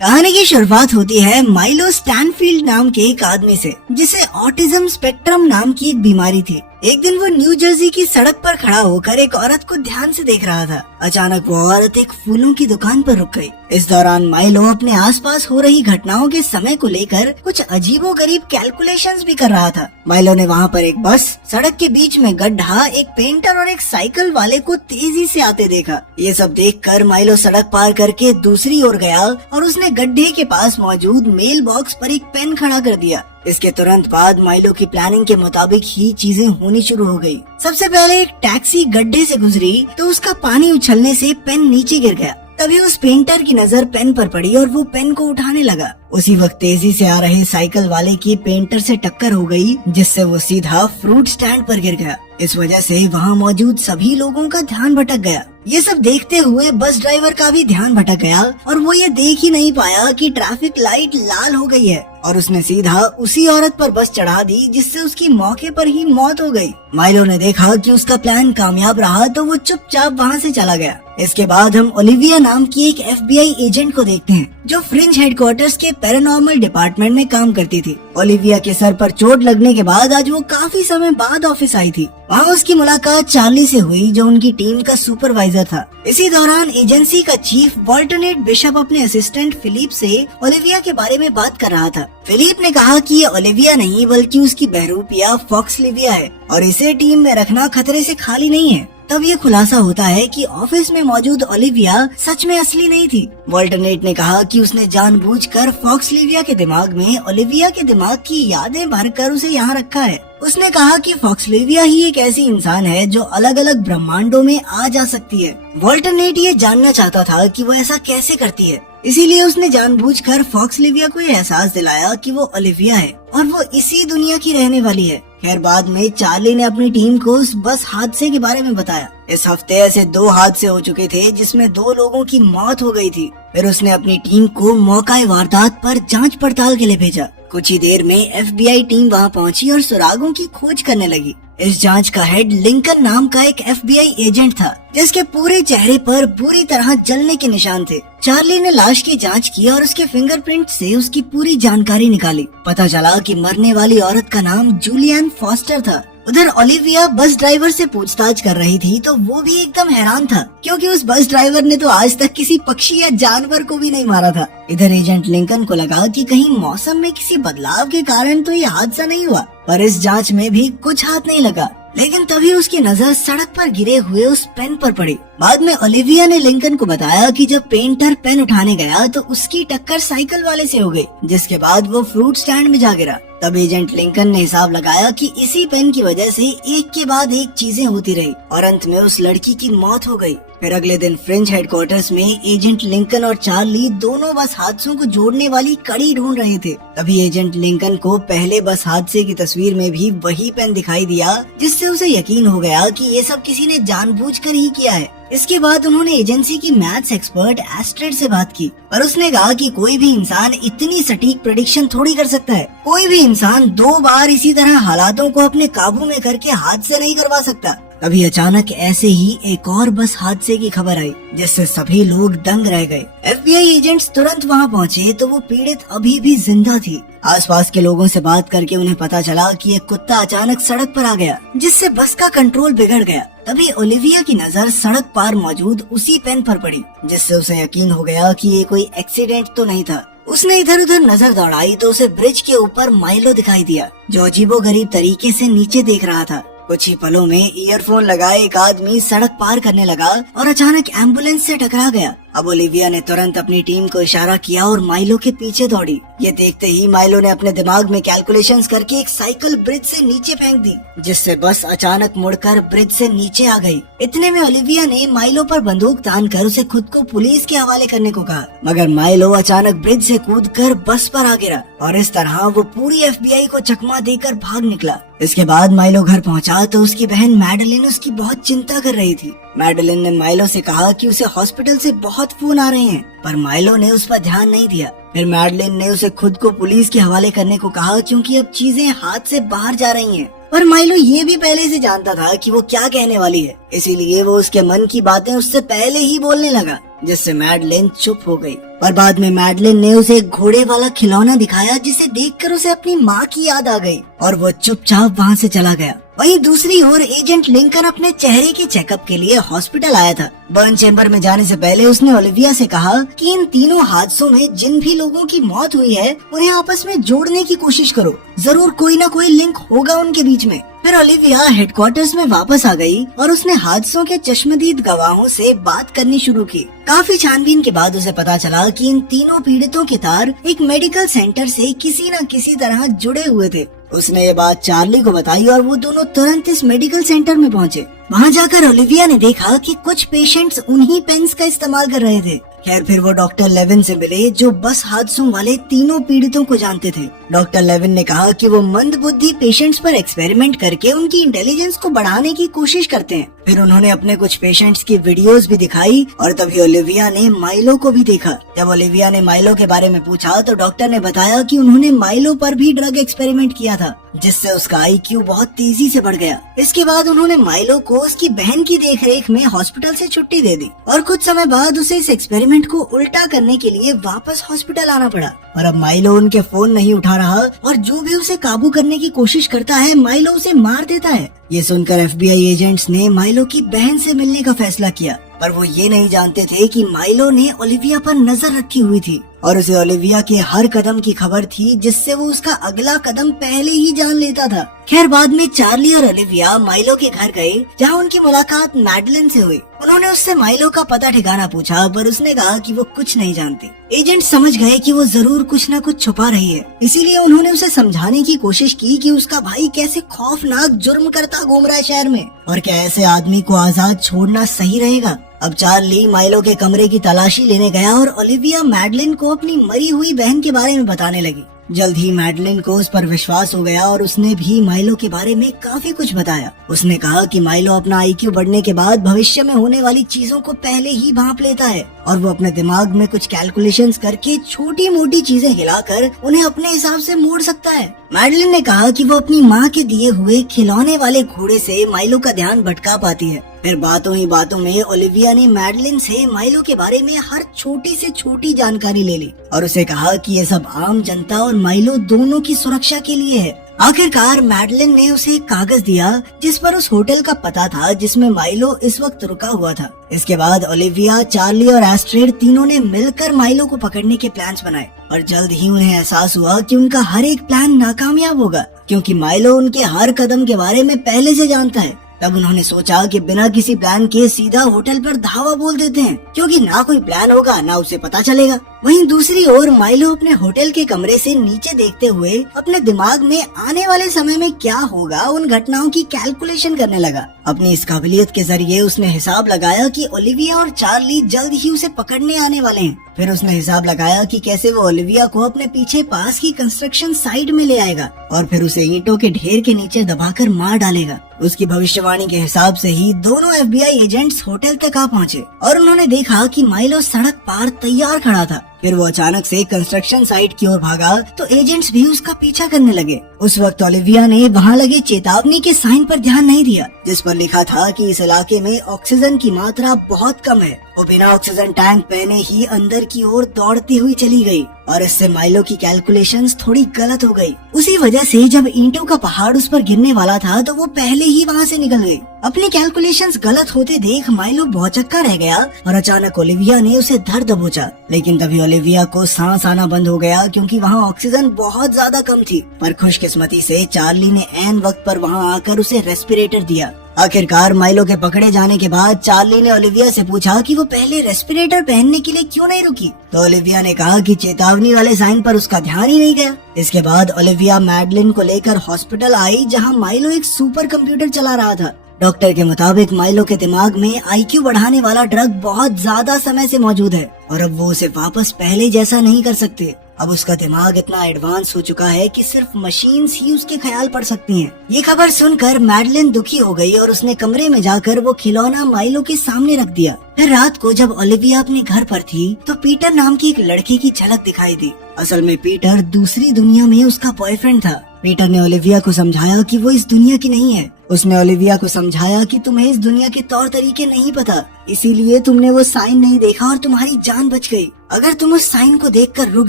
कहानी की शुरुआत होती है माइलो स्टैनफील्ड नाम के एक आदमी से, जिसे ऑटिज्म स्पेक्ट्रम नाम की एक बीमारी थी। एक दिन वो न्यू जर्सी की सड़क पर खड़ा होकर एक औरत को ध्यान से देख रहा था। अचानक वो औरत एक फूलों की दुकान पर रुक गई। इस दौरान माइलो अपने आसपास हो रही घटनाओं के समय को लेकर कुछ अजीबोगरीब कैलकुलेशंस भी कर रहा था। माइलो ने वहाँ पर एक बस, सड़क के बीच में गड्ढा, एक पेंटर और एक साइकिल वाले को तेजी से आते देखा। ये सब देखकर माइलो सड़क पार करके दूसरी ओर गया और उसने गड्ढे के पास मौजूद मेल बॉक्स पर एक पेन खड़ा कर दिया। इसके तुरंत बाद माइलो की प्लानिंग के मुताबिक ही चीजें होनी शुरू हो गई। सबसे पहले एक टैक्सी गड्ढे से गुजरी तो उसका पानी उछलने से पेन नीचे गिर गया। तभी उस पेंटर की नजर पेन पर पड़ी और वो पेन को उठाने लगा। उसी वक्त तेजी से आ रहे साइकिल वाले की पेंटर से टक्कर हो गई, जिससे वो सीधा फ्रूट स्टैंड पर गिर गया। इस वजह से वहाँ मौजूद सभी लोगों का ध्यान भटक गया। ये सब देखते हुए बस ड्राइवर का भी ध्यान भटक गया और वो ये देख ही नहीं पाया कि ट्रैफिक लाइट लाल हो गई है और उसने सीधा उसी औरत पर बस चढ़ा दी, जिससे उसकी मौके पर ही मौत हो गई। माइलो ने देखा कि उसका प्लान कामयाब रहा तो वो चुपचाप वहाँ से चला गया। इसके बाद हम ओलिविया नाम की एक FBI एजेंट को देखते हैं, जो फ्रिंज हेडक्वार्टर्स के पैरानॉर्मल डिपार्टमेंट में काम करती थी। ओलिविया के सर पर चोट लगने के बाद आज वो काफी समय बाद ऑफिस आई थी। वहाँ उसकी मुलाकात चार्ली से हुई, जो उनकी टीम का सुपरवाइजर था। इसी दौरान एजेंसी का चीफ वॉल्टरनेट बिशप अपने असिस्टेंट फिलिप से ओलिविया के बारे में बात कर रहा था। फिलिप ने कहा कि ये ओलिविया नहीं बल्कि उसकी बहरूपिया फॉक्सलिविया है और इसे टीम में रखना खतरे से खाली नहीं है। तब ये खुलासा होता है कि ऑफिस में मौजूद ओलिविया सच में असली नहीं थी। वॉल्टरनेट ने कहा कि उसने जानबूझकर फॉक्सलिविया के दिमाग में ओलिविया के दिमाग की यादें भरकर उसे यहाँ रखा है। उसने कहा कि फॉक्सलिविया ही एक ऐसी इंसान है जो अलग अलग ब्रह्मांडों में आ जा सकती है। वॉल्टरनेट ये जानना चाहता था कि वो ऐसा कैसे करती है, इसीलिए उसने जानबूझकर फॉक्सलिविया को ये एहसास दिलाया कि वो ओलिविया है और वो इसी दुनिया की रहने वाली है। खैर बाद में चार्ली ने अपनी टीम को उस बस हादसे के बारे में बताया। इस हफ्ते ऐसे 2 हादसे हो चुके थे जिसमें 2 लोगों की मौत हो गई थी। फिर उसने अपनी टीम को मौका वारदात पर जांच पड़ताल के लिए भेजा। कुछ ही देर में FBI टीम वहां पहुंची और सुरागों की खोज करने लगी। इस जांच का हेड लिंकन नाम का एक FBI एजेंट था, जिसके पूरे चेहरे पर बुरी तरह जलने के निशान थे। चार्ली ने लाश की जांच की और उसके फिंगरप्रिंट से उसकी पूरी जानकारी निकाली। पता चला कि मरने वाली औरत का नाम जूलियन फॉस्टर था। उधर ओलिविया बस ड्राइवर से पूछताछ कर रही थी तो वो भी एकदम हैरान था, क्योंकि उस बस ड्राइवर ने तो आज तक किसी पक्षी या जानवर को भी नहीं मारा था। इधर एजेंट लिंकन को लगा कि कहीं मौसम में किसी बदलाव के कारण तो ये हादसा नहीं हुआ, पर इस जांच में भी कुछ हाथ नहीं लगा। लेकिन तभी उसकी नजर सड़क पर गिरे हुए उस पेन पर पड़ी। बाद में ओलिविया ने लिंकन को बताया कि जब पेंटर पेन उठाने गया तो उसकी टक्कर साइकिल वाले से हो गई, जिसके बाद वो फ्रूट स्टैंड में जा गिरा। तब एजेंट लिंकन ने हिसाब लगाया कि इसी पेन की वजह से एक के बाद एक चीजें होती रही और अंत में उस लड़की की मौत हो गई। फिर अगले दिन फ्रिंज हेडक्वार्टर्स में एजेंट लिंकन और चार्ली दोनों बस हादसों को जोड़ने वाली कड़ी ढूंढ रहे थे। तभी एजेंट लिंकन को पहले बस हादसे की तस्वीर में भी वही पेन दिखाई दिया, जिससे उसे यकीन हो गया कि ये सब किसी ने जानबूझकर ही किया है। इसके बाद उन्होंने एजेंसी की मैथ्स एक्सपर्ट एस्ट्रेड से बात की और उसने कहा कि कोई भी इंसान इतनी सटीक प्रेडिक्शन थोड़ी कर सकता है। कोई भी इंसान 2 बार इसी तरह हालातों को अपने काबू में करके हादसे नहीं करवा सकता। तभी अचानक ऐसे ही एक और बस हादसे की खबर आई, जिससे सभी लोग दंग रह गए। FBI एजेंट्स तुरंत वहां पहुंचे तो वो पीड़ित अभी भी जिंदा थी। आसपास के लोगों से बात करके उन्हें पता चला कि एक कुत्ता अचानक सड़क पर आ गया, जिससे बस का कंट्रोल बिगड़ गया। तभी ओलिविया की नजर सड़क पार मौजूद उसी पेन पर पड़ी, जिससे उसे यकीन हो गया कि ये कोई एक्सीडेंट तो नहीं था। उसने इधर उधर नजर दौड़ाई तो उसे ब्रिज के ऊपर माइलो दिखाई दिया, जो अजीबोगरीब तरीके से नीचे देख रहा था। कुछ ही पलों में ईयरफोन लगाए एक आदमी सड़क पार करने लगा और अचानक एम्बुलेंस से टकरा गया। अब ओलिविया ने तुरंत अपनी टीम को इशारा किया और माइलो के पीछे दौड़ी। ये देखते ही माइलो ने अपने दिमाग में कैलकुलेशंस करके एक साइकिल ब्रिज से नीचे फेंक दी, जिससे बस अचानक मुड़कर ब्रिज से नीचे आ गई। इतने में ओलिविया ने माइलो पर बंदूक तानकर उसे खुद को पुलिस के हवाले करने को कहा, मगर माइलो अचानक ब्रिज से कूदकर बस पर आ गिरा और इस तरह वो पूरी FBI को चकमा देकर भाग निकला। इसके बाद माइलो घर पहुंचा तो उसकी बहन मैडलिन उसकी बहुत चिंता कर रही थी। मैडलिन ने माइलो से कहा कि उसे हॉस्पिटल से बहुत फोन आ रहे हैं, पर माइलो ने उस पर ध्यान नहीं दिया। फिर मैडलिन ने उसे खुद को पुलिस के हवाले करने को कहा, क्योंकि अब चीजें हाथ से बाहर जा रही हैं। और माइलो ये भी पहले से जानता था कि वो क्या कहने वाली है, इसीलिए वो उसके मन की बातें उससे पहले ही बोलने लगा, जिससे मैडलिन चुप हो गई। और बाद में मैडलिन ने उसे एक घोड़े वाला खिलौना दिखाया, जिसे देखकर उसे अपनी माँ की याद आ गई और वो चुपचाप वहाँ से चला गया। वहीं दूसरी ओर एजेंट लिंकन अपने चेहरे के चेकअप के लिए हॉस्पिटल आया था। बर्न चेम्बर में जाने से पहले उसने ओलिविया से कहा कि इन तीनों हादसों में जिन भी लोगों की मौत हुई है उन्हें आपस में जोड़ने की कोशिश करो, जरूर कोई ना कोई लिंक होगा उनके बीच में। फिर ओलिविया हेडक्वार्टर्स में वापस आ गई और उसने हादसों के चश्मदीद गवाहों से बात करनी शुरू की। काफी छानबीन के बाद उसे पता चला कि इन तीनों पीड़ितों के तार एक मेडिकल सेंटर से किसी न किसी तरह जुड़े हुए थे। उसने ये बात चार्ली को बताई और वो दोनों तुरंत इस मेडिकल सेंटर में पहुंचे। वहां जाकर ओलिविया ने देखा कि कुछ पेशेंट्स उन्हीं पेन्स का इस्तेमाल कर रहे थे। खैर फिर वो डॉक्टर लेविन से मिले, जो बस हादसों वाले तीनों पीड़ितों को जानते थे। डॉक्टर लेविन ने कहा कि वो मंदबुद्धि पेशेंट्स पर एक्सपेरिमेंट करके उनकी इंटेलिजेंस को बढ़ाने की कोशिश करते हैं। फिर उन्होंने अपने कुछ पेशेंट्स की वीडियोस भी दिखाई और तभी ओलिविया ने माइलो को भी देखा। जब ओलिविया ने माइलो के बारे में पूछा तो डॉक्टर ने बताया कि उन्होंने माइलो पर भी ड्रग एक्सपेरिमेंट किया था, जिससे उसका IQ बहुत तेजी से बढ़ गया। इसके बाद उन्होंने माइलो को उसकी बहन की देखरेख में हॉस्पिटल से छुट्टी दे दी और कुछ समय बाद उसे इस एक्सपेरिमेंट को उल्टा करने के लिए वापस हॉस्पिटल आना पड़ा। और अब माइलो उनके फोन नहीं उठा रहा और जो भी उसे काबू करने की कोशिश करता है माइलो उसे मार देता है। ये सुनकर FBI एजेंट्स ने माइलो की बहन से मिलने का फैसला किया, पर वो ये नहीं जानते थे कि माइलो ने ओलिविया पर नजर रखी हुई थी और उसे ओलिविया के हर कदम की खबर थी, जिससे वो उसका अगला कदम पहले ही जान लेता था। खैर बाद में चार्ली और ओलिविया माइलो के घर गए, जहाँ उनकी मुलाकात मैडलिन से हुई। उन्होंने उससे माइलो का पता ठिकाना पूछा, पर उसने कहा कि वो कुछ नहीं जानती। एजेंट समझ गए कि वो जरूर कुछ न कुछ छुपा रही है, इसीलिए उन्होंने उसे समझाने की कोशिश की कि उसका भाई कैसे खौफनाक जुर्म करता घूम रहा है शहर में और क्या ऐसे आदमी को आजाद छोड़ना सही रहेगा। अब चार्ली माइलो के कमरे की तलाशी लेने गया और ओलिविया मैडलिन को अपनी मरी हुई बहन के बारे में बताने लगी। जल्द ही मैडलिन को उस पर विश्वास हो गया और उसने भी माइलो के बारे में काफी कुछ बताया। उसने कहा कि माइलो अपना IQ बढ़ने के बाद भविष्य में होने वाली चीजों को पहले ही भांप लेता है और वो अपने दिमाग में कुछ कैलकुलेशंस करके छोटी मोटी चीजें हिलाकर उन्हें अपने हिसाब से मोड़ सकता है। मैडलिन ने कहा कि वो अपनी माँ के दिए हुए खिलौने वाले घोड़े से माइलो का ध्यान भटका पाती है। फिर बातों ही बातों में ओलिविया ने मैडलिन से माइलो के बारे में हर छोटी से छोटी जानकारी ले ली और उसे कहा कि ये सब आम जनता और माइलो दोनों की सुरक्षा के लिए है। आखिरकार मैडलिन ने उसे एक कागज दिया जिस पर उस होटल का पता था जिसमें माइलो इस वक्त रुका हुआ था। इसके बाद ओलिविया, चार्ली और एस्ट्रेड तीनों ने मिलकर माइलो को पकड़ने के प्लान्स बनाए और जल्द ही उन्हें एहसास हुआ कि उनका हर एक प्लान नाकामयाब होगा, क्योंकि माइलो उनके हर कदम के बारे में पहले से जानता है। तब उन्होंने सोचा कि बिना किसी प्लान के सीधा होटल पर धावा बोल देते हैं, क्योंकि ना कोई प्लान होगा ना उसे पता चलेगा। वहीं दूसरी ओर माइलो अपने होटल के कमरे से नीचे देखते हुए अपने दिमाग में आने वाले समय में क्या होगा उन घटनाओं की कैलकुलेशन करने लगा। अपनी इस काबिलियत के जरिए उसने हिसाब लगाया कि ओलिविया और चार्ली जल्द ही उसे पकड़ने आने वाले हैं। फिर उसने हिसाब लगाया कि कैसे वो ओलिविया को अपने पीछे पास की कंस्ट्रक्शन साइट में ले आएगा और फिर उसे ईंटों के ढेर के नीचे दबाकर मार डालेगा। उसकी भविष्यवाणी के हिसाब से ही दोनों FBI एजेंट्स होटल तक आ पहुँचे और उन्होंने देखा कि माइलो सड़क पार तैयार खड़ा था। फिर वो अचानक से कंस्ट्रक्शन साइट की ओर भागा तो एजेंट्स भी उसका पीछा करने लगे। उस वक्त ओलिविया ने वहाँ लगे चेतावनी के साइन पर ध्यान नहीं दिया, जिस पर लिखा था कि इस इलाके में ऑक्सीजन की मात्रा बहुत कम है। वो बिना ऑक्सीजन टैंक पहने ही अंदर की ओर दौड़ती हुई चली गई और इससे माइलो की कैलकुलेशंस थोड़ी गलत हो गई। उसी वजह से जब ईंटों का पहाड़ उस पर गिरने वाला था तो वो पहले ही वहाँ से निकल गई। अपनी कैलकुलेशंस गलत होते देख माइलो भौचक्का रह गया और अचानक ओलिविया ने उसे धर दबोचा, लेकिन तभी ओलिविया को सांस आना बंद हो गया क्योंकि वहाँ ऑक्सीजन बहुत ज्यादा कम थी। पर खुशकिस्मती से चार्ली ने ऐन वक्त पर वहाँ आकर उसे रेस्पिरेटर दिया। आखिरकार माइलो के पकड़े जाने के बाद चार्ली ने ओलिविया से पूछा कि वो पहले रेस्पिरेटर पहनने के लिए क्यों नहीं रुकी, तो ओलिविया ने कहा कि चेतावनी वाले साइन पर उसका ध्यान ही नहीं गया। इसके बाद ओलिविया मैडलिन को लेकर हॉस्पिटल आई, जहां माइलो एक सुपर कंप्यूटर चला रहा था। डॉक्टर के मुताबिक माइलो के दिमाग में IQ बढ़ाने वाला ड्रग बहुत ज्यादा समय से मौजूद है और अब वो उसे वापस पहले जैसा नहीं कर सकते। अब उसका दिमाग इतना एडवांस हो चुका है कि सिर्फ मशीन्स ही उसके ख्याल पढ़ सकती हैं। ये खबर सुनकर मैडलिन दुखी हो गई और उसने कमरे में जाकर वो खिलौना माइलो के सामने रख दिया। फिर रात को जब ओलिविया अपने घर पर थी तो पीटर नाम की एक लड़के की झलक दिखाई दी। असल में पीटर दूसरी दुनिया में उसका बॉयफ्रेंड था। पीटर ने ओलिविया को समझाया कि वो इस दुनिया की नहीं है। उसने ओलिविया को समझाया कि तुम्हें इस दुनिया के तौर तरीके नहीं पता, इसीलिए तुमने वो साइन नहीं देखा और तुम्हारी जान बच गई। अगर तुम उस साइन को देखकर रुक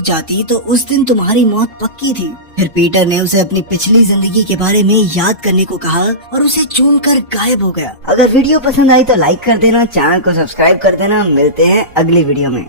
जाती तो उस दिन तुम्हारी मौत पक्की थी। फिर पीटर ने उसे अपनी पिछली जिंदगी के बारे में याद करने को कहा और उसे चूमकर गायब हो गया। अगर वीडियो पसंद आई तो लाइक कर देना, चैनल को सब्सक्राइब कर देना। मिलते हैं अगली वीडियो में।